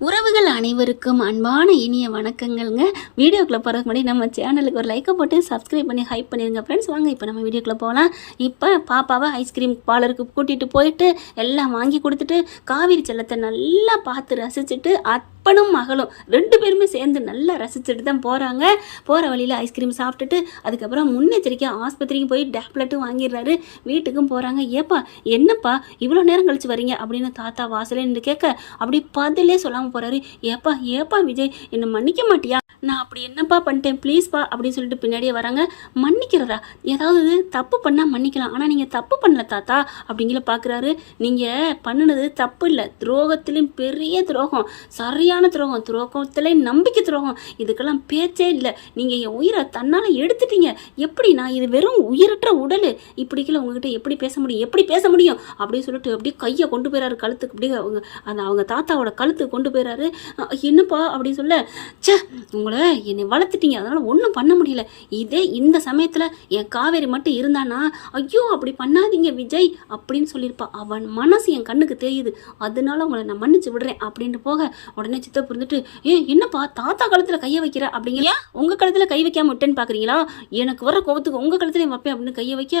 உறவுகள் அனைவருக்கும் அன்பான இனிய வணக்கங்கள்ங்க. வீடியோக்குள்ளே போகிறதுக்கு முன்னாடி நம்ம சேனலுக்கு ஒரு லைக்கை போட்டு சப்ஸ்கிரைப் பண்ணி ஹைப் பண்ணிடுங்க ஃப்ரெண்ட்ஸ். வாங்க இப்போ நம்ம வீடியோக்குள்ளே போகலாம். இப்போ பாப்பாவை ஐஸ்கிரீம் பார்லருக்கு கூட்டிகிட்டு போயிட்டு எல்லாம் வாங்கி கொடுத்துட்டு காவேரி செல்லத்தை நல்லா பார்த்து ரசிச்சுட்டு அப்பனும் மகளும் 2 பேருமே சேர்ந்து நல்லா ரசிச்சுட்டு தான் போகிறாங்க. போகிற வழியில் ஐஸ்கிரீம் சாப்பிட்டுட்டு அதுக்கப்புறம் முன்னெச்சரிக்கையாக ஆஸ்பத்திரிக்கு போய் டேப்லெட்டும் வாங்கிடுறாரு. வீட்டுக்கும் போகிறாங்க. ஏப்பா என்னப்பா இவ்வளோ நேரம் கழிச்சு வரீங்க அப்படின்னு தாத்தா வாசலே நின்று கேட்க அப்படி பதிலே சொல்லாமல் போகிறாரு. ஏப்பா விஜய் என்னை மன்னிக்க மாட்டியா? நான் அப்படி என்னப்பா பண்ணிட்டேன் ப்ளீஸ்ப்பா அப்படின்னு சொல்லிட்டு பின்னாடியே வராங்க. மன்னிக்கிறதா? ஏதாவது தப்பு பண்ணால் மன்னிக்கலாம், ஆனால் நீங்கள் தப்பு பண்ணல தாத்தா அப்படிங்கிற பார்க்குறாரு. நீங்கள் பண்ணினது தப்பு இல்லை, துரோகத்துலேயும் பெரிய துரோகம், சரியான துரோகம், துரோகத்திலே நம்பிக்கை துரோகம், இதுக்கெல்லாம் பேச்சே இல்லை. நீங்கள் என் உயிரை தன்னால் எடுத்துட்டீங்க. எப்படி நான் இது வெறும் உயிரற்ற உடல், இப்படிக்கெல்லாம் உங்ககிட்ட எப்படி பேச முடியும் அப்படின்னு சொல்லிட்டு அப்படியே கையை கொண்டு போயிறாரு கழுத்துக்கு. அப்படியே அவங்க தாத்தாவோட கழுத்துக்கு கொண்டு போயிறாரு. என்னப்பா அப்படின்னு சொல்ல, சே உங்களை என்னை வளர்த்துட்டீங்க, அதனால் ஒன்றும் பண்ண முடியல. இதே இந்த சமயத்தில் என் காவேரி மட்டும் இருந்தானா ஐயோ அப்படி பண்ணாதீங்க விஜய் அப்படின்னு சொல்லியிருப்பா. அவன் மனசு என் கண்ணுக்கு தெரியுது, அதனால உங்களை நான் மன்னிச்சு விடுறேன் அப்படின்ட்டு போக உடனே சித்த புரிந்துட்டு என்னப்பா தாத்தா கழுத்தில் கையை வைக்கிற அப்படிங்கிற, உங்கள் கழுத்தில் கை வைக்காம விட்டேன்னு பார்க்குறீங்களா? எனக்கு வர கோபத்துக்கு உங்கள் கழுத்துலேயும் வைப்பேன் அப்படின்னு கையை வைக்க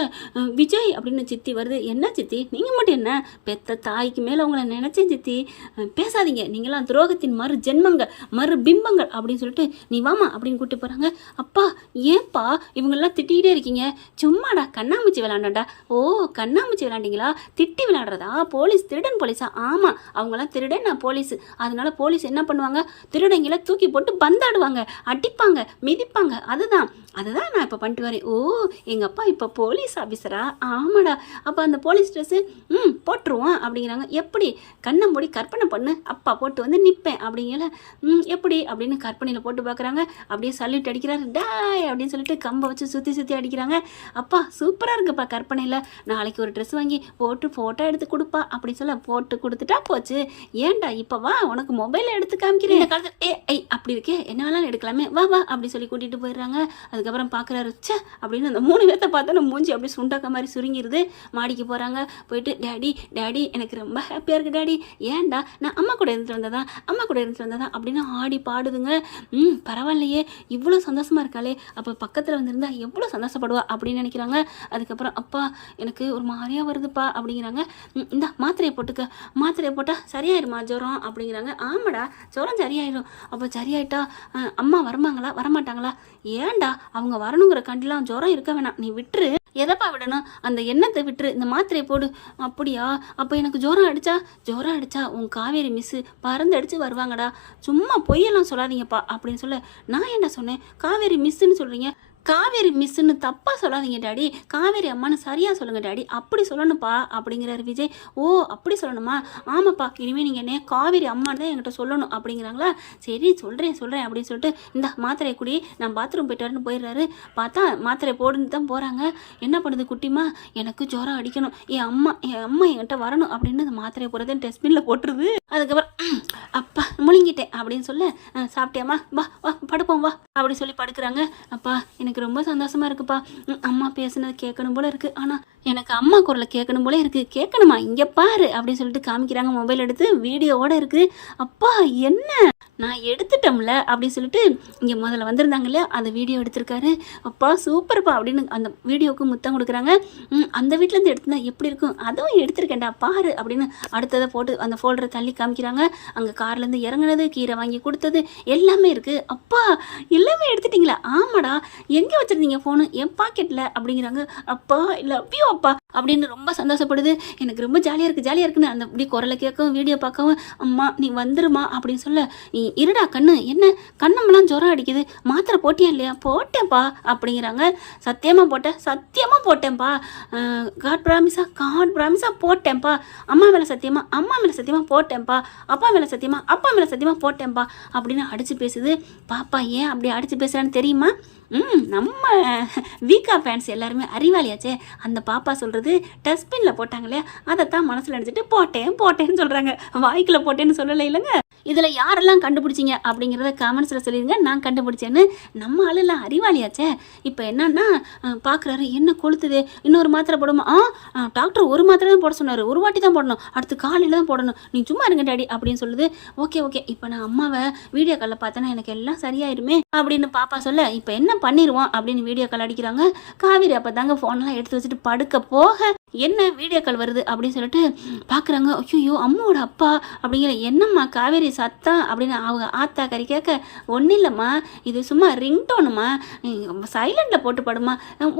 விஜய் அப்படின்னு சித்தி வருது. என்ன சித்தி நீங்கள் மட்டும் என்ன பெத்த தாய்க்கு மேலே உங்களை நினச்சேன் சித்தி, பேசாதீங்க, நீங்களாம் துரோகத்தின் மறு ஜென்மங்கள் மறு பிம்பங்கள் அப்படின்னு சொல்லிட்டு நீ வாமா அப்படின்னு கூப்பிட்டு போகிறாங்க. அப்பா ஏன்பா இவங்கெல்லாம் திட்டிகிட்டே இருக்கீங்க? சும்மாடா கண்ணாமூச்சி விளாண்டாண்டா. ஓ கண்ணாமூச்சி விளாண்டிங்களா? திட்டி விளாடுறதா? போலீஸ் திருடன் போலீஸா? ஆமாம் அவங்களாம் திருடன், நான் போலீஸு. அதனால போலீஸ் என்ன பண்ணுவாங்க? திருடங்களை தூக்கி போட்டு பந்தாடுவாங்க, அடிப்பாங்க, மிதிப்பாங்க. அதுதான் நான் இப்போ பண்ணிட்டு வரேன். ஓ எங்கள் அப்பா இப்போ போலீஸ் ஆஃபீஸரா? ஆமாடா. அப்போ அந்த போலீஸ் ட்ரெஸ்ஸு போட்டுருவான் அப்படிங்கிறாங்க. எப்படி? கண்ணை மூடி கற்பனை பண்ணு, அப்பா போட்டு வந்து நிற்பேன் அப்படிங்கல. எப்படி அப்படின்னு கற்பனையில் போட்டு பார்க்குறாங்க. அப்படியே சல்யூட் அடிக்கிறாரு. டாய் அப்படின்னு சொல்லிட்டு கம்பை வச்சு சுற்றி அடிக்கிறாங்க. அப்பா சூப்பராக இருக்குப்பா கற்பனையில், நாளைக்கு ஒரு ட்ரெஸ் வாங்கி போட்டு ஃபோட்டோ எடுத்து கொடுப்பா அப்படின்னு சொல்ல போட்டு கொடுத்துட்டா போச்சு. ஏன்டா இப்போ வா உனக்கு மொபைலில் எடுத்து காமிக்கிறேன், இந்த காலத்தில் அப்படி இருக்கே என்ன வேணாலும் எடுக்கலாமே, வா அப்படி சொல்லி கூட்டிகிட்டு போயிடுறாங்க. அதுக்கப்புறம் பார்க்குறாரு. சே அப்படின்னு அந்த 3 பேர்த்த பார்த்தா மூஞ்சி அப்படியே சுண்டாக்க மாதிரி சுருங்கிடுது. மாடிக்கு போகிறாங்க. போயிட்டு டேடி எனக்கு ரொம்ப ஹாப்பியாக இருக்குது டேடி. ஏன்டா? நான் அம்மா கூட இருந்துட்டு வந்ததா அப்படின்னு ஆடி பாடுதுங்க. பரவாயில்லையே இவ்வளோ சந்தோஷமாக இருக்காளே, அப்போ பக்கத்தில் வந்திருந்தா எவ்வளோ சந்தோஷப்படுவா அப்படின்னு நினைக்கிறாங்க. அதுக்கப்புறம் அப்பா எனக்கு ஒரு மாதிரியாக வருதுப்பா அப்படிங்கிறாங்க. இந்த மாத்திரையை போட்டால் சரியாயிருமா ஜுரம் அப்படிங்கிறாங்க. ஆமாடா ஜுரம் சரியாயிடும். அப்போ சரியாயிட்டா அம்மா வரமாட்டாங்களா? ஏன்டா அவங்க வரணுங்கிற கண்டிலாம் ஜுரம் இருக்க வேணாம், நீ விட்டுரு. எதப்பா விடணும்? அந்த எண்ணத்தை விட்டுரு, இந்த மாத்திரையை போடு. அப்படியா? அப்போ எனக்கு ஜுரம் அடிச்சா உன் காவேரி மிஸ்ஸு பறந்து அடித்து வருவாங்கடா, சும்மா பொய்யெல்லாம் சொல்லாதீங்கப்பா அப்படின்னு சொல்ல, நான் என்ன சொன்னேன்? காவேரி மிஸ்ஸுன்னு சொல்கிறீங்க, காவேரி மிஸ்ஸுன்னு தப்பாக சொல்லாதீங்க டாடி, காவேரி அம்மானு சரியாக சொல்லுங்கள் டாடி, அப்படி சொல்லணும்ப்பா அப்படிங்கிறாரு விஜய். ஓ அப்படி சொல்லணுமா? ஆமாப்பா இனிமேல் நீங்கள் என்ன காவேரி அம்மான்னு தான் என்கிட்ட சொல்லணும் அப்படிங்கிறாங்களா? சரி சொல்கிறேன் அப்படின்னு சொல்லிட்டு இந்த மாத்திரையை குடி, நான் பாத்ரூம் போயிட்டு வரேன்னு போயிடுறாரு. பார்த்தா மாத்திரை போடுன்னு தான் போகிறாங்க. என்ன பண்ணுது குட்டிமா? எனக்கு ஜுரம் அடிக்கணும், என் அம்மா என்கிட்ட வரணும் அப்படின்னு அந்த மாத்திரையை போடுறதை டஸ்ட்பினில் போட்டுருது. அதுக்கப்புறம் அப்பா முழுங்கிட்டேன் அப்படின்னு சொல்ல, சாப்பிட்டியாம்மா வா படுப்போம் வா அப்படி சொல்லி படுக்கிறாங்க. அப்பா எனக்கு ரொம்ப சந்தோஷமா இருக்குப்பா, அம்மா பேசுனது கேட்கணும் போல இருக்கு, ஆனால் எனக்கு அம்மா குரலை கேட்கணும் போல இருக்கு. கேட்கணுமா? இங்கே பாரு அப்படின்னு சொல்லிட்டு காமிக்கிறாங்க. மொபைல் எடுத்து வீடியோவோட இருக்குது. அப்பா என்ன நான் எடுத்துட்டோம்ல அப்படின்னு சொல்லிட்டு இங்கே முதல்ல வந்திருந்தாங்க இல்லையா, அந்த வீடியோ எடுத்திருக்காரு. அப்பா சூப்பர்ப்பா அப்படின்னு அந்த வீடியோவுக்கு முத்தம் கொடுக்குறாங்க. அந்த வீட்டிலேருந்து எடுத்துனா எப்படி இருக்கும், அதுவும் எடுத்திருக்கேன்டா பாரு அப்படின்னு அடுத்ததை போட்டு அந்த ஃபோல்டரை தள்ளி காமிக்கிறாங்க. அங்கே கார்லேருந்து இறங்குனது, கீரை வாங்கி கொடுத்தது எல்லாமே இருக்குது. அப்பா எல்லாமே எடுத்துட்டிங்களா? ஆமாடா. எங்கே வச்சுருந்தீங்க ஃபோனு? என் பாக்கெட்டில் அப்படிங்கிறாங்க. அப்பா லவ் யூ அப்பா அப்படின்னு ரொம்ப சந்தோஷப்படுது. எனக்கு ரொம்ப ஜாலியாக இருக்குன்னு அந்த இப்படி குரலை கேட்கவும் வீடியோ பார்க்கவும், அம்மா நீ வந்துருமா அப்படின்னு சொல்ல, நீ இருடா கண்ணு, என்ன கண்ணமெல்லாம் ஜுரம் அடிக்குது, மாத்திரை போட்டியா இல்லையா? போட்டேன்ப்பா அப்படிங்கிறாங்க. சத்தியமாக போட்டேன்ப்பா, காட் ப்ராமிஸா போட்டேன்ப்பா, அம்மா மேலே சத்தியமாக போட்டேன்ப்பா, அப்பா மேலே சத்தியமாக போட்டேன்ப்பா அப்படின்னு அடித்து பேசுது. பாப்பா ஏன் அப்படி அடித்து பேசுகிறான்னு தெரியுமா? நம்ம வீக்கா ஃபேன்ஸ் எல்லாருமே அறிவாளியாச்சே, அந்த பாப்பா சொல்கிறது டஸ்ட்பினில் போட்டாங்க இல்லையா, அதைத்தான் மனசில் நினச்சிட்டு போட்டேன்னு சொல்கிறாங்க, வாய்க்குள்ளே போட்டேன்னு சொல்லலை இல்லைங்க. இதில் யாரெல்லாம் கண்டுபிடிச்சிங்க அப்படிங்கிறத காமெண்ட்ஸில் சொல்லிடுங்க. நான் கண்டுபிடிச்சேன்னு. நம்ம ஆளுலாம் அறிவாளியாச்சே. இப்போ என்னன்னா பார்க்குறாரு, என்ன கொளுத்துது, இன்னொரு மாத்திரை போடுமா? டாக்டர் ஒரு மாத்திரை தான் போட சொன்னார், ஒரு வாட்டி தான் போடணும், அடுத்து காலையில் தான் போடணும், நீ சும்மா இருங்க டாடி அப்படின்னு சொல்லுது. ஓகே ஓகே, இப்போ நான் அம்மாவை வீடியோ காலில் பார்த்தேன்னா எனக்கு எல்லாம் சரியாயிருமே அப்படின்னு பாப்பா சொல்ல, இப்போ என்ன பண்ணிடுவோம் அப்படின்னு வீடியோ கால் அடிக்கிறாங்க. காவேரி அப்போ தாங்க ஃபோனெல்லாம் எடுத்து வச்சுட்டு படுக்க போக என்ன வீடியோ கால் வருது அப்படின்னு சொல்லிட்டு பார்க்குறாங்க. ஐயோ அம்மாவோட அப்பா அப்படிங்கிற, என்னம்மா காவேரி சத்தம் அப்படின்னு அவங்க ஆத்தா கறி கேட்க, ஒன்றும் இல்லைம்மா, இது சும்மா ரிங்டோனுமா, சைலண்டில் போட்டு படுமா.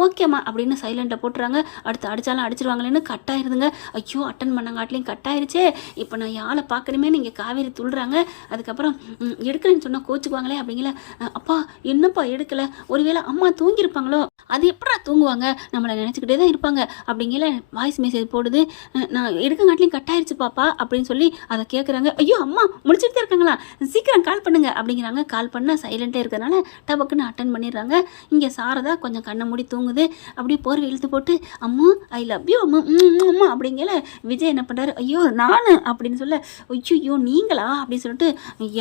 ஓகேம்மா அப்படின்னு சைலண்டில் போட்டுறாங்க. அடுத்து அடித்தாலும் அடிச்சிருவாங்களேன்னு கட் ஆயிருதுங்க. ஐயோ அட்டன் பண்ணங்காட்டிலையும் கட் ஆயிருச்சே, இப்போ நான் யாரை பார்க்கணுமே நீங்கள் காவேரி துள்ளுறாங்க. அதுக்கப்புறம் எடுக்கலைன்னு சொன்னால் கோச்சுக்குவாங்களே அப்படிங்கிற, அப்பா என்னப்பா எடுக்கலை, ஒருவேளை அம்மா தூங்கியிருப்பாங்களோ, அது எப்படா தூங்குவாங்க, நம்மளை நினச்சிக்கிட்டே தான் இருப்பாங்க அப்படிங்கிற வாய்ஸ் மெசேஜ் போடுது. நான் எடுக்கங்காட்டிலையும் கட் ஆயிடுச்சு பாப்பா அப்படின்னு சொல்லி அதை கேட்குறாங்க. ஐயோ அம்மா முடிச்சுட்டு இருக்காங்களா, சீக்கிரம் கால் பண்ணுங்க அப்படிங்கிறாங்க. கால் பண்ணால் சைலண்ட்டே இருக்கிறதுனால டபக்குன்னு அட்டன் பண்ணிடுறாங்க. இங்கே சாரதா கொஞ்சம் கண்ணை மூடி தூங்குது. அப்படியே போர்வை இழுத்து போட்டு, அம்மா ஐ லவ் யூ அம்மா அம்மா அப்படிங்கிற விஜய் என்ன பண்ணுறாரு, ஐயோ நான் அப்படின்னு சொல்ல, ஐயோ நீங்களா அப்படின்னு சொல்லிட்டு,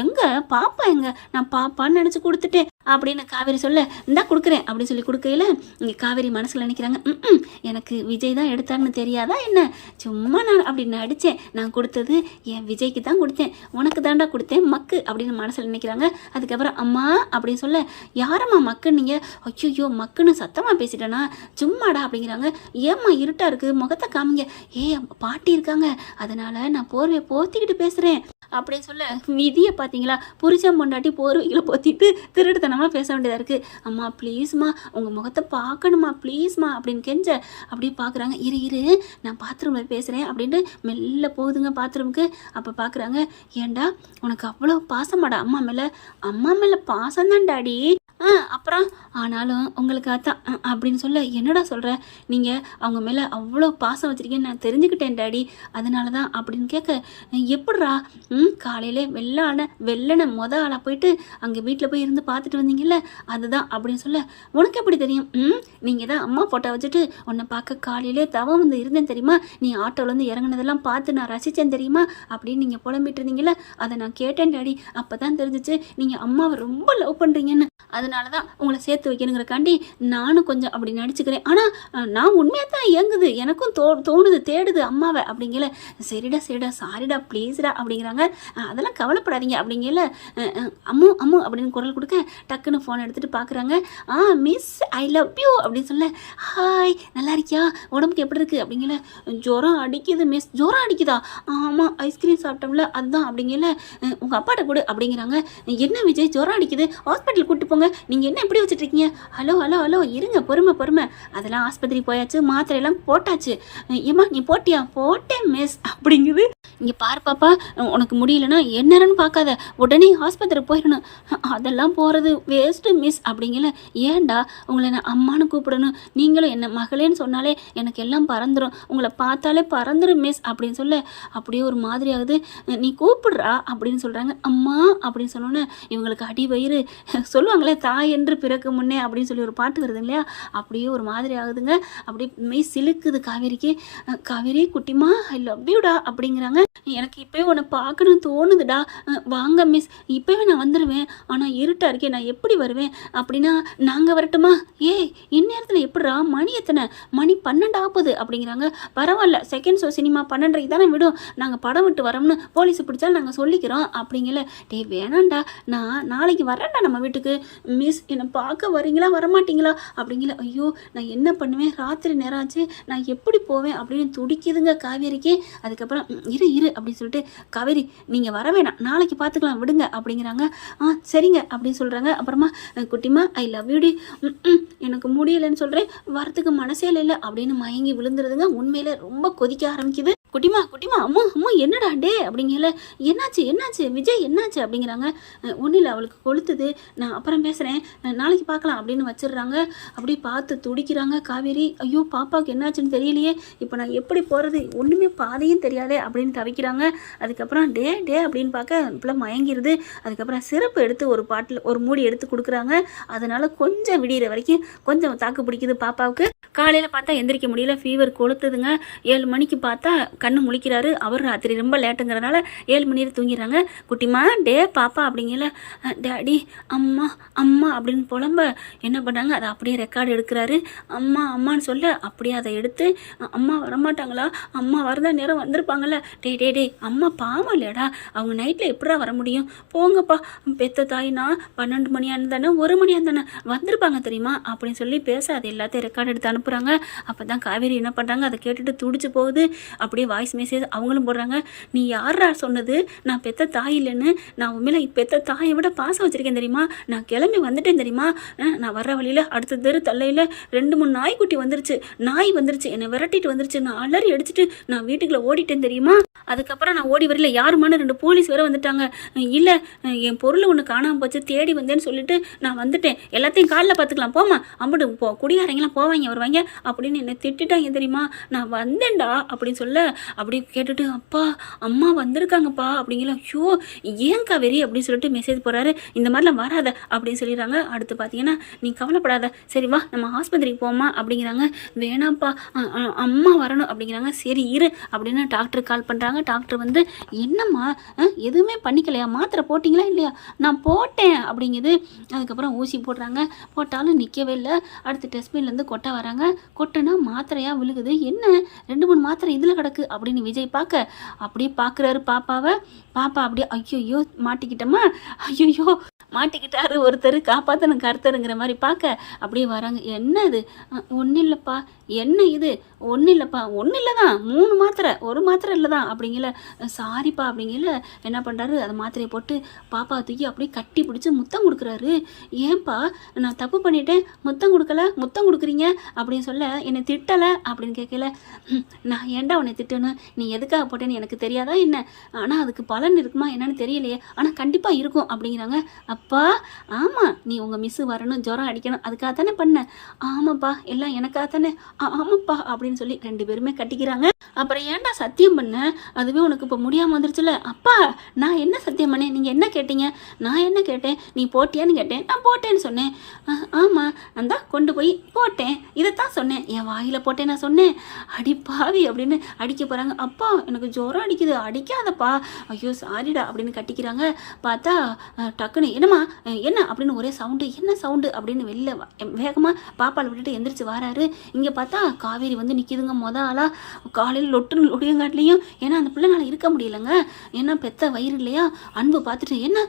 எங்கே பாப்பா எங்க, நான் பாப்பான்னு நினச்சி கொடுத்துட்டேன் அப்படின்னு காவேரி சொல்ல, இந்தா கொடுக்குறேன் அப்படின்னு சொல்லி கொடுக்கையில் இங்கே காவேரி மனசில் நினைக்கிறாங்க, எனக்கு விஜய் தான் எடுத்தாருன்னு தெரியாதா என்ன, சும்மா நான் அப்படி நடித்தேன், நான் கொடுத்தது என் விஜய்க்கு தான் கொடுத்தேன், உனக்கு தாண்டா கொடுத்தேன் மக்கு அப்படின்னு மனசில் நினைக்கிறாங்க. அதுக்கப்புறம் அம்மா அப்படின்னு சொல்ல, யாரம்மா மக்குன்னு நீங்கள், ஐயோ மக்குன்னு சத்தமாக பேசிட்டேனா, சும்மாடா அப்படிங்கிறாங்க. ஏம்மா இருட்டாக இருக்குது, முகத்தை காமிங்க, பாட்டி இருக்காங்க அதனால் நான் போர்வையை போத்திக்கிட்டு பேசுகிறேன் அப்படின்னு சொல்ல, விதியை பார்த்தீங்களா, புருஷன் பொண்டாட்டி போர்வைகளை போத்திட்டு திருடுத்தனமாக பேச வேண்டியதாக இருக்குது. அம்மா ப்ளீஸ்மா உங்கள் முகத்தை பார்க்கணுமா ப்ளீஸ்மா அப்படின்னு கெஞ்ச, அப்படியே பார்க்குறாங்க. இரு நான் பாத்ரூமில் பேசுகிறேன் அப்படின்ட்டு மெல்ல போகுதுங்க பாத்ரூமுக்கு. அப்போ பார்க்குறாங்க, ஏண்டா உனக்கு அவ்வளோ பாசமாடா அம்மா மேலே, அம்மா மேலே பாசம்தான் டாடி, அப்புறம் ஆனாலும் உங்களுக்கு அதான் அப்படின்னு சொல்ல, என்னடா சொல்கிற, நீங்கள் அவங்க மேலே அவ்வளோ பாசம் வச்சுருக்கீங்கன்னு நான் தெரிஞ்சுக்கிட்டேன் டாடி, அதனால தான் அப்படின்னு கேட்க, எப்பட்றா காலையில் வெள்ளனை ஆளாக போயிட்டு அங்கே வீட்டில் போய் இருந்து பார்த்துட்டு வந்தீங்கல்ல அதுதான் அப்படின்னு சொல்ல, உனக்கு எப்படி தெரியும், நீங்கள் தான் அம்மா ஃபோட்டோ வச்சுட்டு உன்னை பார்க்க காலையிலே தவம் வந்து இருந்தேன் தெரியுமா, நீ ஆட்டோலேருந்து இறங்குனதெல்லாம் பார்த்து நான் ரசித்தேன் தெரியுமா அப்படின்னு நீங்கள் புலம்பிட்டு இருந்தீங்களே, அதை நான் கேட்டேன் டாடி, அப்போ தான் தெரிஞ்சிச்சு நீங்கள் அம்மாவை ரொம்ப லவ் பண்ணுறீங்கன்னு, அதனால தான் உங்களை சேர்த்து வைக்கணுங்கிறக்காண்டி நானும் கொஞ்சம் அப்படி நடிச்சுக்கிறேன், ஆனால் நான் உண்மையாக தான் இயங்குது, எனக்கும் தோணுது தேடுது அம்மாவை அப்படிங்கல, சரிடா சாரிடா ப்ளீஸ்டா அப்படிங்கிறாங்க. அதெல்லாம் கவலைப்படாதீங்க அப்படிங்கல, அம்மு அப்படின்னு குரல் கொடுக்க டக்குன்னு ஃபோன் எடுத்துகிட்டு பார்க்குறாங்க. மிஸ் ஐ லவ் யூ அப்படின்னு சொல்ல, ஹாய் நல்லா இருக்கியா, உடம்புக்கு எப்படி இருக்குது அப்படிங்கல, ஜுரம் அடிக்குது மிஸ், ஜுரம் அடிக்குதா, ஆமாம் ஐஸ்கிரீம் சாப்பிட்டோம்ல அதுதான் அப்படிங்கல, உங்கள் அப்பாட்ட கொடு அப்படிங்கிறாங்க. என்ன விஜய் ஜுரம் அடிக்குது, ஹாஸ்பிட்டல் கூப்பிட்டு போங்க, நீங்கள் என்ன எப்படி வச்சுட்ருக்கீங்க, ஹலோ இருங்க பொறுமை, அதெல்லாம் ஆஸ்பத்திரி போயாச்சு, மாத்திரையெல்லாம் போட்டாச்சு, ஏம்மா நீ போட்டியா, போட்டேன் மிஸ் அப்படிங்குது. இங்கே பாரு பாப்பா, உனக்கு முடியலன்னா என்னன்னு பார்க்காத, உடனே ஆஸ்பத்திரி போயிடணும், அதெல்லாம் போகிறது வேஸ்ட்டு மிஸ் அப்படிங்கல, ஏன்டா உங்களை நான் அம்மானு கூப்பிடணும், நீங்களும் என்ன மகளேன்னு சொன்னாலே எனக்கு எல்லாம் பறந்துடும், உங்களை பார்த்தாலே பறந்துடும் மிஸ் அப்படின்னு சொல்ல, அப்படியே ஒரு மாதிரி ஆகுது. நீ கூப்பிடுறா அப்படின்னு சொல்கிறாங்க. அம்மா அப்படின்னு சொன்னோன்னே இவங்களுக்கு அடி வயிறு, சொல்லுவாங்களே தாய் என்று பிறக்கு முன்னே அப்படின்னு சொல்லி ஒரு பாட்டு வருது இல்லையா, அப்படியே ஒரு மாதிரி ஆகுதுங்க. அப்படியே மெய் சிலுக்குது காவேரிக்கு. காவேரி குட்டிமா ஐ லவ் யூடா அப்படிங்கிறாங்க. எனக்கு இப்போயே உன்னை பார்க்கணும்னு தோணுதுடா, வாங்க மிஸ், இப்போவே நான் வந்துடுவேன், ஆனால் இருட்டாக இருக்கேன், நான் எப்படி வருவேன் அப்படின்னா நாங்கள் வரட்டுமா, இந்நேரத்தில் எப்படிரா, மணி எத்தனை, மணி 12 ஆகுது அப்படிங்கிறாங்க. பரவாயில்ல செகண்ட் ஷோ சினிமா 12:30 தானே விடும், நாங்கள் படம் விட்டு வரோம்னு போலீஸ் பிடிச்சாலும் நாங்கள் சொல்லிக்கிறோம் அப்படிங்கல. வேணாண்டா நான் நாளைக்கு வரேன்டா நம்ம வீட்டுக்கு, மிஸ் என்னை பார்க்க வரீங்களா வரமாட்டிங்களா அப்படிங்கல. ஐயோ நான் என்ன பண்ணுவேன், ராத்திரி நேரம் ஆச்சு, நான் எப்படி போவேன் அப்படின்னு துடிக்குதுங்க காவேரிக்கு. அதுக்கப்புறம் இரு அப்படின்னு சொல்லிட்டு, காவேரி நீங்கள் வர வேணாம், நாளைக்கு பார்த்துக்கலாம் விடுங்க அப்படிங்கிறாங்க. சரிங்க அப்படின்னு சொல்கிறாங்க. அப்புறமா குட்டிமா ஐ லவ் யூ டி, எனக்கு முடியலைன்னு சொல்கிறேன், வரத்துக்கு மனசே இல்லை அப்படின்னு மயங்கி விழுந்துருதுங்க. உண்மையிலே ரொம்ப கொதிக்க ஆரம்பிக்குது. குட்டிமா அம்மா என்னடா டே அப்படிங்கல, என்னாச்சு விஜய் என்னாச்சு அப்படிங்கிறாங்க. ஒன்றும் இல்லை அவளுக்கு கொளுத்துது, நான் அப்புறம் பேசுகிறேன், நாளைக்கு பார்க்கலாம் அப்படின்னு வச்சிடுறாங்க. அப்படி பார்த்து துடிக்கிறாங்க காவேரி. ஐயோ பாப்பாவுக்கு என்னாச்சுன்னு தெரியலையே, இப்போ நான் எப்படி போகிறது, ஒன்றுமே பாதையும் தெரியாதே அப்படின்னு தவிக்கிறாங்க. அதுக்கப்புறம் டே அப்படின்னு பார்க்க இப்பெல்லாம் மயங்கிடுது. அதுக்கப்புறம் சிறப்பு எடுத்து ஒரு பாட்டில் ஒரு மூடி எடுத்து கொடுக்குறாங்க. அதனால கொஞ்சம் விடிகிற வரைக்கும் கொஞ்சம் தாக்கு பிடிக்குது பாப்பாவுக்கு. காலையில் பார்த்தா எந்திரிக்க முடியல, ஃபீவர் கொளுத்துதுங்க. 7 மணிக்கு பார்த்தா கண்ணு முழிக்கிறாரு. அவர் ராத்திரி ரொம்ப லேட்டுங்கிறனால 7 மணி நேரம் தூங்கிடுறாங்க. குட்டிமா டே பாப்பா அப்படிங்கல டேடி அம்மா அம்மா அப்படின்னு புலம்ப என்ன பண்ணுறாங்க, அதை அப்படியே ரெக்கார்டு எடுக்கிறாரு. அம்மா அம்மான்னு சொல்ல அப்படியே அதை எடுத்து அம்மா வரமாட்டாங்களா, அம்மா வரத நேரம் வந்திருப்பாங்கல்ல, டே அம்மா பாவம் இல்லையாடா, அவங்க நைட்டில் எப்படா வர முடியும், போங்கப்பா பெத்த தாய்னா 12 மணியான்னு தானே 1 மணியான்னு தானே வந்திருப்பாங்க தெரியுமா அப்படின்னு சொல்லி பேச அதை எல்லாத்தையும் ரெக்கார்டு எடுத்து அனுப்புகிறாங்க. அப்போ தான் காவேரி என்ன பண்ணுறாங்க, அதை கேட்டுட்டு துடிச்சு போகுது. அப்படியே வாய்ஸ் மெசேஜ் அவங்களும் போடுறாங்க. நீ யாரா சொன்னது நான் பெத்த தாய் இல்லைன்னு, நான் உண்மையில பெத்த தாயை விட பாசம் வச்சிருக்கேன் தெரியுமா, நான் கிளம்பி வந்துட்டேன் தெரியுமா, நான் வர்ற வழியில் அடுத்த தெரு தள்ளையில் 2-3 நாய்க்குட்டி வந்துருச்சு, நாய் வந்துருச்சு, என்னை விரட்டிட்டு வந்துருச்சு, நான் அலறி அடிச்சுட்டு நான் வீட்டுக்குள்ளே ஓடிட்டேன் தெரியுமா, அதுக்கப்புறம் நான் ஓடி வரல யாருமான 2 போலீஸ் வேற வந்துட்டாங்க, இல்லை என் பொருள் ஒன்று காணாமல் போச்சு தேடி வந்தேன்னு சொல்லிட்டு நான் வந்துட்டேன், எல்லாத்தையும் காலில் பார்த்துக்கலாம் போமா அம்பட்டு குடியாரங்களாம் போவாங்க வருவாங்க அப்படின்னு என்னை திட்டாங்க தெரியுமா, நான் வந்தேன்டா அப்படின்னு சொல்ல அப்படி கேட்டுட்டு அப்பா அம்மா வந்திருக்காங்கப்பா அப்படிங்கிற, ஐயோ ஏன் காவேரி அப்படின்னு சொல்லிட்டு மெசேஜ் போடுறாரு. இந்த மாதிரிலாம் வராத அப்படின்னு சொல்லிடுறாங்க. அடுத்து பார்த்தீங்கன்னா நீ கவலைப்படாத, சரி வா நம்ம ஆஸ்பத்திரிக்கு போமா அப்படிங்கிறாங்க. வேணாம்ப்பா அம்மா வரணும் அப்படிங்கிறாங்க. சரி இரு அப்படின்னு டாக்டருக்கு கால் பண்ணுறாங்க. டாக்டர் வந்து என்னம்மா எதுவுமே பண்ணிக்கலையா, மாத்திரை போட்டிங்களா இல்லையா, நான் போட்டேன் அப்படிங்குது. அதுக்கப்புறம் ஊசி போடுறாங்க, போட்டாலும் நிற்கவே இல்லை. அடுத்து டெஸ்ட்பின்லேருந்து கொட்டை வராங்க, கொட்டைனா மாத்திரையாக விழுகுது, என்ன 2-3 மாத்திரை இதில் கிடக்கு அப்படின்னு விஜய் பார்க்க அப்படியே பார்க்குறாரு பாப்பாவை. பாப்பா அப்படியே ஐயோ மாட்டிக்கிட்டோமா, ஐயோ மாட்டிக்கிட்டாரு ஒருத்தர் காப்பாற்றணும் கருத்தருங்கிற மாதிரி பார்க்க அப்படியே வராங்க. என்ன இது, ஒன்றும் இல்லைப்பா, என்ன இது, ஒன்றும் இல்லைப்பா, ஒன்றும் இல்லை தான் 3 மாத்திரை 1 மாத்திரை இல்லை தான் அப்படிங்கல, சாரிப்பா அப்படிங்கல என்ன பண்ணுறாரு, அதை மாத்திரையை போட்டு பாப்பா தூக்கி அப்படியே கட்டி பிடிச்சி முத்தம் கொடுக்குறாரு. ஏன்பா நான் தப்பு பண்ணிட்டேன் முத்தம் கொடுக்கல, முத்தம் கொடுக்குறீங்க அப்படின்னு சொல்ல, என்னை திட்டலை அப்படின்னு கேட்கல, நான் ஏன்டா உன்னை திட்டணும், நீ எதுக்காக போட்டேன்னு எனக்கு தெரியாதா என்ன, ஆனால் அதுக்கு பலன் இருக்குமா என்னன்னு தெரியலையே, ஆனால் கண்டிப்பாக இருக்கும் அப்படிங்கிறாங்க. அப்பா ஆமாம் நீ உங்கள் மிஸ்ஸு வரணும் ஜுரம் அடிக்கணும் அதுக்காக தானே பண்ண, ஆமாப்பா எல்லாம் எனக்காக தானே, ஆமாப்பா அப்படின்னு சொல்லி 2 பேருமே கட்டிக்கிறாங்க. அப்புறம் ஏன்டா சத்தியம் பண்ண, அதுவே உனக்கு இப்போ முடியாமல் வந்துருச்சுல, அப்பா நான் என்ன சத்தியம் பண்ணேன், நீங்கள் என்ன கேட்டீங்க, நான் என்ன கேட்டேன், நீ போட்டியான்னு கேட்டேன், நான் போட்டேன்னு சொன்னேன், ஆமாம் நான் தான் கொண்டு போய் போட்டேன், இதைத்தான் சொன்னேன், என் வாயில் போட்டேன் நான் சொன்னேன், அடி பாவி அப்படின்னு அடிக்க போகிறாங்க. அப்பா எனக்கு ஜுரம் அடிக்குது, அடிக்காதப்பா, ஐயோ சாரிடா அப்படின்னு கட்டிக்கிறாங்க. பார்த்தா டக்குன்னு என்னம்மா என்ன அப்படின்னு ஒரே சவுண்டு, என்ன சவுண்டு அப்படின்னு வெளில வேகமாக பாப்பால் விட்டுட்டு எந்திரிச்சு வராரு. இங்கே பார்த்தா காவேரி வந்து நிற்கிதுங்க. ஆளாக காலையில் லொட்டுன்னு லொடியங்காட்டிலையும், ஏன்னா அந்த பிள்ளைனால இருக்க முடியலைங்க, ஏன்னா பெத்த வயிறு இல்லையா, அன்பு பார்த்துட்டு என்ன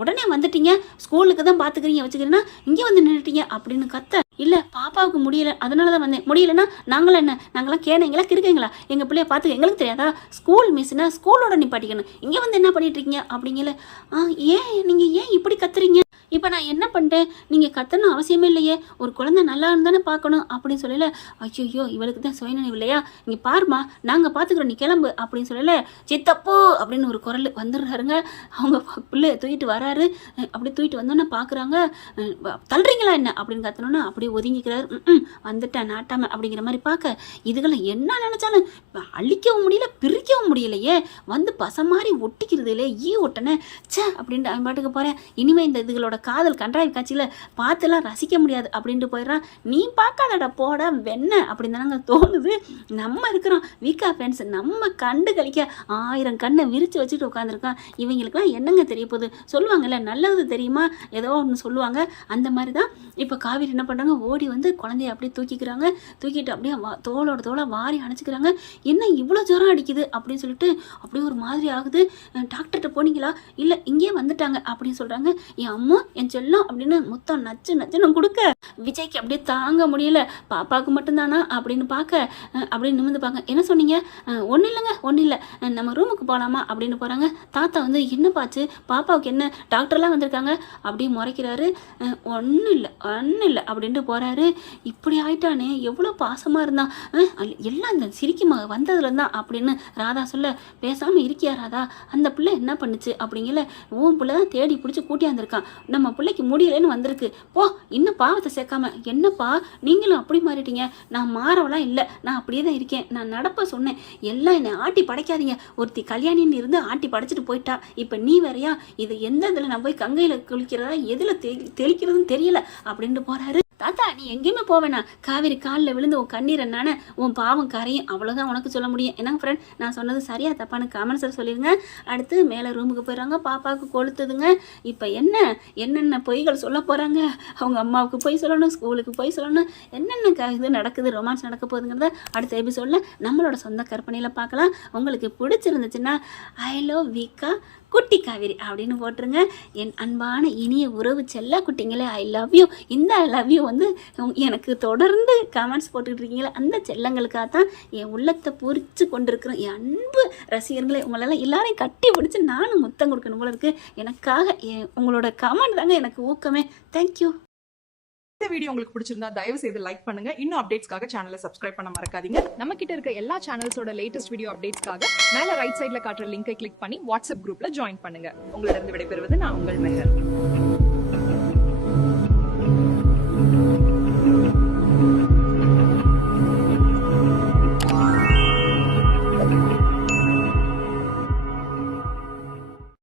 உடனே வந்துட்டீங்க, ஸ்கூலுக்கு தான் பார்த்துக்கிறீங்க வச்சுக்கிறேன்னா இங்கே வந்து நின்றுட்டீங்க அப்படின்னு கத்த, இல்லை பாப்பாவுக்கு முடியலை அதனால தான் வந்தேன், முடியலைன்னா நாங்களாம் என்ன நாங்களாம் கேனீங்களா கிருக்கீங்களா, எங்கள் பிள்ளைய பார்த்து எங்களுக்கு தெரியாதா, ஸ்கூல் மிஸ்னா ஸ்கூலோட நிப்பாட்டிக்கணும், இங்கே வந்து என்ன பண்ணிட்டு இருக்கீங்க அப்படிங்கல, ஏன் நீங்கள் ஏன் இப்படி கத்துறீங்க, இப்போ நான் என்ன பண்ணிட்டேன், நீங்கள் கத்தணும் அவசியமே இல்லையே, ஒரு குழந்தை நல்லா இருந்தானே பார்க்கணும் அப்படின்னு சொல்லலை, ஐயோ இவளுக்கு தான் சுயநினைவு இல்லையா, இங்கே பாருமா நாங்கள் பார்த்துக்குறோம் நீ கிளம்பு அப்படின்னு சொல்லலை, சித்தப்போ அப்படின்னு ஒரு குரல் வந்துடுறாருங்க. அவங்க பிள்ளை தூக்கிட்டு வராரு. அப்படி தூக்கிட்டு வந்தோன்னே பார்க்குறாங்க, தள்ளுறீங்களா என்ன அப்படின்னு கத்தணுன்னா அப்படியே ஒதுங்கிக்கிறாரு. வந்துட்டேன் நாட்டாம அப்படிங்கிற மாதிரி பார்க்க, இதுகளை என்ன நினச்சாலும் அழிக்கவும் முடியல பிரிக்கவும் முடியலையே, வந்து பசை மாதிரி ஒட்டிக்கிறது இல்லையே ஒட்டனே சே அப்படின்ட்டு அவன் பாட்டுக்கு போகிறேன். இனிமேல் இந்த இதுகளோட காதல் கன்றாய் காட்சியில் பார்த்துலாம் ரசிக்க முடியாது அப்படின்ட்டு போயிடுறான். நீ பார்க்காதடா போட வெண்ண அப்படின்னு தானங்க தோணுது. நம்ம இருக்கிறோம் வீக்கா ஃப்ரெண்ட்ஸ், நம்ம கண்டு கழிக்க 1000 கண்ணை விரித்து வச்சுட்டு உட்காந்துருக்கான். இவங்களுக்குலாம் என்னங்க தெரிய போகுது, சொல்லுவாங்கல்ல நல்லது தெரியுமா ஏதோ ஒன்று சொல்லுவாங்க, அந்த மாதிரி தான் இப்போ காவேரி என்ன பண்ணுறாங்க, ஓடி வந்து குழந்தைய அப்படியே தூக்கிக்கிறாங்க. தூக்கிட்டு அப்படியே தோளோட தோலை வாரி அணைச்சிக்கிறாங்க. என்ன இவ்வளோ ஜுரம் அடிக்குது அப்படின்னு சொல்லிட்டு அப்படியே ஒரு மாதிரி ஆகுது. டாக்டர்கிட்ட போனீங்களா, இல்லை இங்கேயே வந்துட்டாங்க அப்படின்னு சொல்கிறாங்க. என் அம்மா என் செல்லம் அப்படின்னு மொத்தம் நச்சுன்னு கொடுக்க, விஜய்க்கு அப்படியே தாங்க முடியல, பாப்பாவுக்கு மட்டும்தானா அப்படின்னு பார்க்க அப்படின்னு நிமிந்து பார்க்க, என்ன சொன்னீங்க, ஒன்றும் இல்லைங்க ஒன்றும் இல்லை நம்ம ரூமுக்கு போகலாமா அப்படின்னு போகிறாங்க. தாத்தா வந்து என்னப்பாச்சு பாப்பாவுக்கு என்ன, டாக்டர்லாம் வந்திருக்காங்க அப்படியே முறைக்கிறாரு. ஒன்றும் இல்லை அப்படின்ட்டு போகிறாரு. இப்படி ஆயிட்டானே எவ்வளோ பாசமாக இருந்தான், எல்லாம் இந்த சிரிக்குமா வந்ததுல தான் அப்படின்னு ராதா சொல்ல, பேசாமல் இருக்கியா ராதா, அந்த பிள்ளை என்ன பண்ணுச்சு அப்படிங்கல, உன் பிள்ளை தான் தேடி பிடிச்சி கூட்டியாந்துருக்கான், நம்ம பிள்ளைக்கு முடியலன்னு வந்திருக்கு, போ இன்னும் பாவத்தை சேர்க்காம, என்னப்பா நீங்களும் அப்படி மாறிட்டீங்க, நான் மாறவெல்லாம் இல்லை, நான் அப்படியே தான் இருக்கேன், நான் நடப்ப சொன்னேன், எல்லாம் என்னை ஆட்டி படைக்காதீங்க, ஒருத்தி கல்யாணின்னு இருந்து ஆட்டி படைச்சிட்டு போயிட்டா, இப்போ நீ வேறையா, இது எந்த இதில் நான் போய் கங்கையில் குளிக்கிறதா எதில் தெளிக்கிறதுன்னு தெரியல அப்படின்ட்டு போகிறாரு. தாத்தா நீ எங்கேயுமே போவேணா, காவேரி காலில் விழுந்து உன் கண்ணீர் என்னான உன் பாவம் கரையும், அவ்வளோதான் உனக்கு சொல்ல முடியும். என்னங்க ஃப்ரெண்ட், நான் சொன்னது சரியா தப்பான கமெண்ட்ஸில் சொல்லிடுங்க. அடுத்து மேலே ரூமுக்கு போயிடுறாங்க, பாப்பாவுக்கு கொளுத்துதுங்க. இப்போ என்னென்ன பொய்கள் சொல்ல போகிறாங்க, அவங்க அம்மாவுக்கு போய் சொல்லணும், ஸ்கூலுக்கு போய் சொல்லணும், என்னென்ன இது நடக்குது, ரொமான்ஸ் நடக்க போகுதுங்கிறத அடுத்த எபிசோடில் நம்மளோட சொந்த கற்பனையில் பார்க்கலாம். உங்களுக்கு பிடிச்சிருந்துச்சுன்னா ஐ லவ் வீக்கா குட்டி காவேரி அப்படின்னு போட்டுருங்க. என் அன்பான இனிய உறவு செல்ல குட்டிங்களே, ஐ லவ் யூ. இந்த ஐ லவ் யூ வந்து எனக்கு தொடர்ந்து கமெண்ட்ஸ் போட்டுக்கிட்டு இருக்கீங்களே, அந்த செல்லங்களுக்காக தான் என் உள்ளத்தை பூரித்து கொண்டிருக்கிறேன். என் அன்பு ரசிகர்களே, உங்களெல்லாம் எல்லாரையும் கட்டி பிடிச்சி நானும் முத்தம் கொடுக்கணும் போல இருக்குது. எனக்காக உங்களோட கமெண்ட் தாங்க எனக்கு ஊக்கமே. தேங்க்யூ. இந்த வீடியோ உங்களுக்கு பிடிச்சிருந்தா தயவு செய்து லைக் பண்ணுங்க. இன்னும் அப்டேட்ஸ்க்காக சேனலை சப்ஸ்கிரைப் பண்ண மறக்காதீங்க. நம்ம கிட்ட இருக்க எல்லா சேனல்ஸோட லேட்டஸ்ட் வீடியோ அப்டேட்ஸ்க்காக மேல ரைட் சைடுல காட்டுற லிங்கை கிளிக் பண்ணி வாட்ஸ்அப் குரூப்ல ஜாயின் பண்ணுங்க. உங்களிடம் விடைபெறுவது நான் உங்கள் மெஹர்.